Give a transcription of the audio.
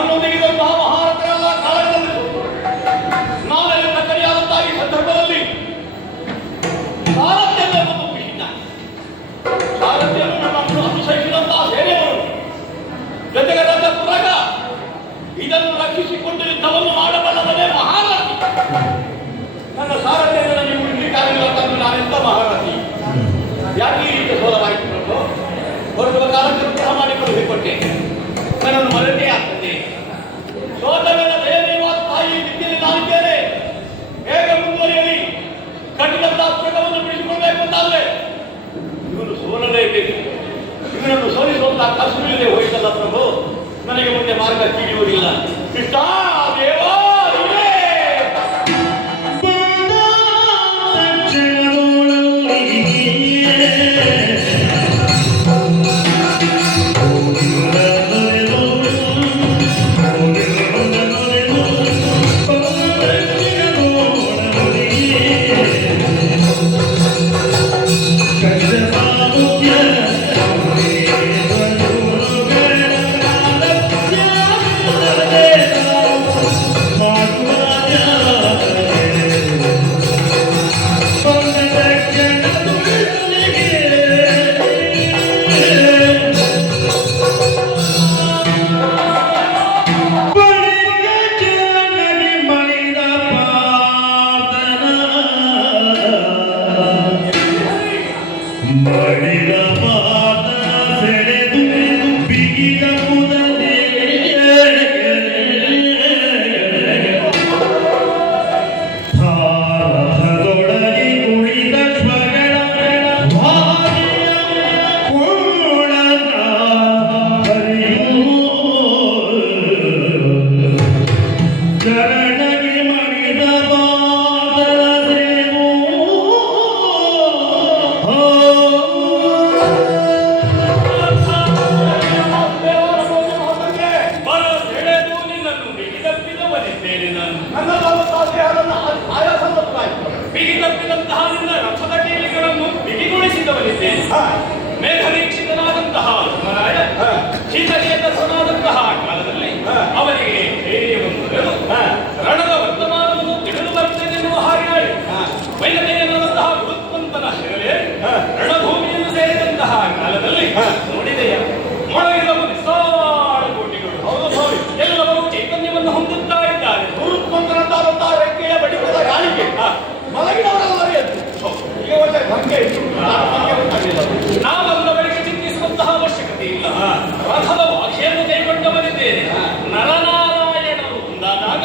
ನನ್ನೊಂದಿಗಿದಂತಹ ಮಹಾರಥರೆಲ್ಲ ಕಾಲದಲ್ಲಿ ನಾನೆಲ್ಲ ಕಡೆಯಾದಂತಹ ಈ ಸಂದರ್ಭದಲ್ಲಿ ಸಾರಥ್ಯದ ಒಂದು ಖುಷಿನ ಸಾರಥ್ಯವನ್ನು ನನ್ನನ್ನು ಅನುಸರಿಸಿದಂತಹ ಸೇನೆಯವರು ಜೊತೆಗೆ ನನ್ನ ಪುರಗ ಇದನ್ನು ರಕ್ಷಿಸಿಕೊಂಡು ಯುದ್ಧವನ್ನು ಮಾಡಬಲ್ಲವನೇ ಮಹಾರಥಿ. ನನ್ನ ಸಾರಥ್ಯವನ್ನು ನೀವು ಇರಲಿಕ್ಕಾಗಿಲ್ಲ ತಂದು ನಾನೆಂತ ಮಹಾರಥಿ? ಯಾಕೆ ಈ ರೀತಿ ಸೋಲವಾಯಿತು? ಹೊರಡುವ ಕಾಲಕ್ಕೆ ಉತ್ಸಾಹ ಮಾಡಿ ಕಳುಹಿಕೊಟ್ಟೆ, ನನ್ನನ್ನು ಮರಟೇ ಆಗ್ತದೆ. ಸೋತ ಮೇಲೆ ದೇವ ತಾಯಿ ವಿದ್ಯೆಯಲ್ಲಿ ನಾನಿದ್ದೇನೆ. ಹೇಗೆ ಮುಂದುವರಿಯಲಿ? ಕಟ್ಟಿದಂತಹ ಪುಟವನ್ನು ಬಿಡಿಸಿಕೊಳ್ಬೇಕು ಅಂತಾದ್ರೆ ಇವನು ಸೋಲಲೇಬೇಕು. ಇವನನ್ನು ಸೋಲಿಸುವಂತಹ ಕಸುವಿಲ್ಲದೆ ಹೋಯಿತಲ್ಲ ಪ್ರಭು, ನನಗೆ ಮುಂದೆ ಮಾರ್ಗ ತಿಳಿಯುವುದಿಲ್ಲ. ಕೃಷ್ಣ ದೇವ ಮೇಘವೀಕ್ಷಿತನಾದಂತಹ ಧರ್ಮರಾಯ ಶೀತಕೇತನಾದಂತಹ ಕಾಲದಲ್ಲಿ ಅವರಿಗೆ ಧೈರ್ಯವನ್ನು ರಣದ ವರ್ತಮಾನವನ್ನು ತಿಳಿದು ಬರ್ತೇನೆ ಎನ್ನುವ ಹಾಗೆ ವೈನತೆಯನ್ನಾದಂತಹ ಗುರುತ್ವಂತನ ಹೆಗಲೇ ರಣಭೂಮಿಯನ್ನು ಸೇರಿದಂತಹ ಕಾಲದಲ್ಲಿ ನೋಡಿದೆಯ ಮೊಳಗಿದವು ನಿಸ್ಸಾರ ಕೋಟಿಗಳು. ಹೌದು, ಎಲ್ಲವೂ ಚೈತನ್ಯವನ್ನು ಹೊಂದುತ್ತಾ ಇದ್ದಾರೆ. ಗುರುತ್ವಂತನಂತಾದಂತಹ ರೆಕ್ಕೆಯ ಬಡಿಪದ ಗಾಳಿಗೆ ಮಲಗಿದವರೆಲ್ಲರೂ ಎದ್ದು ಈಗ ಒಳ್ಳೆ ಭಂಗೆ ಇತ್ತು. ನಾವಂದ ಬಳಿಗೆ ಚಿಂತಿಸುವಂತಹ ಅವಶ್ಯಕತೆ ಇಲ್ಲ. ರಥದ ವಾಕ್ಯವನ್ನು ಕೈಗೊಂಡು ಬಂದಿದ್ದೇನೆ. ನರನಾರಾಯಣರು ಒಂದಾದಾಗ